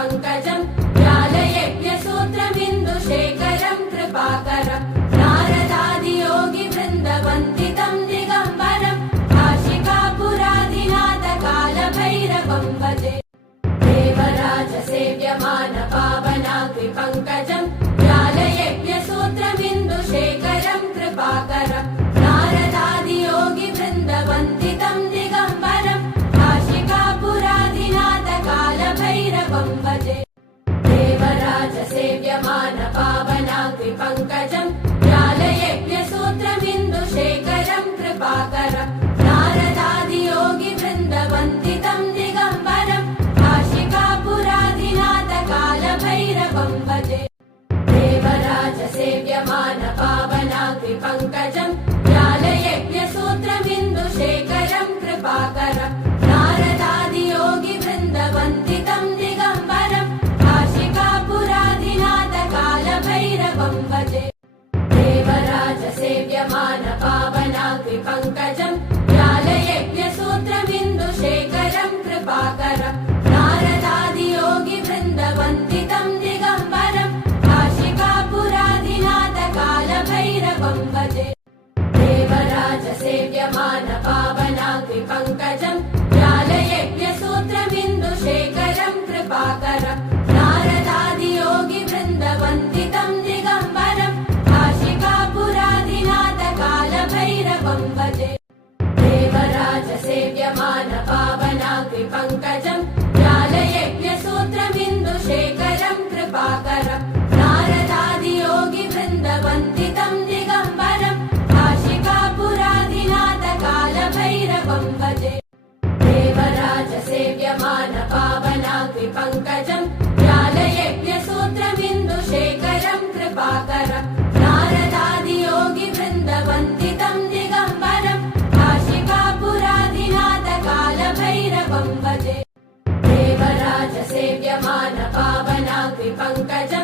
पङ्कजम् ज्ञालयज्ञसूत्रमिन्दुशेखरम् कृपाकरम् नारदादियोगिवृन्दवन्दितम् दिगम्बरम् काशिकापुराधिनाथकालभैरवम् भजे देवराजसेव्यमानपावनाग्रिपङ्कजम् ज्ञालयज्ञसूत्रमिन्दुशेखरम् कृपाकरम् नारदादियोगिवृन्दवन्दितम् दिगम्बरम् काशिकापुराधिनाथकालभैरवम् भजे देवराजसेव्यमानपावनाग्रिपङ्कजम् ज्ञालयज्ञसूत्रमिन्दुशेखरम् कृपाकरम् नारदादियोगिवृन्दवन्दितम् दिगम्बरम् काशिकापुराधिनाथकालभैरवम् भजे देवराजसेव्यमानपावनाग्रिपङ्कजम् ज्ञालयज्ञसूत्रमिन्दुशेखरम् कृपाकरम् नारदादियोगिवृन्दवन्दितम् दिगम्बरम् काशिकापुराधिनाथकालभैरवम् भजे देवराजसेव्यमानपावनाग्रिपङ्कजम् ज्ञालयज्ञसूत्रमिन्दुशेखरम् कृपाकरम् नारदादियोगिवृन्दवन्दितम् दिगम्बरम् काशिकापुराधिनाथकालभैरवम् भजे देवराजसेव्यमानपावनाग्रिपङ्कजम् ज्ञालयज्ञसूत्रमिन्दुशेखरम् कृपाकरम् नारदादियोगिवृन्दवन्दितम् दिगम्बरम् काशिकापुराधिनाथकालभैरवम् भजे देवराजसेव्यमानपावनाग्रिपङ्कजम् ज्ञालयज्ञसूत्रमिन्दुशेखरम् कृपाकरम् नारदादियोगिवृन्दवन्दितम् दिगम्बरम् काशिकापुराधिनाथकालभैरवम् भजे देवराजसेव्यमानपावनाग्रिपङ्कजम् ज्ञालयज्ञसूत्रमिन्दुशेखरम् कृपाकरम् नारदादियोगिवृन्दवन्दितम् दिगम्बरम् काशिकापुराधिनाथकालभैरवम् भजे देवराजसेव्यमानपावनाग्रिपङ्कजम्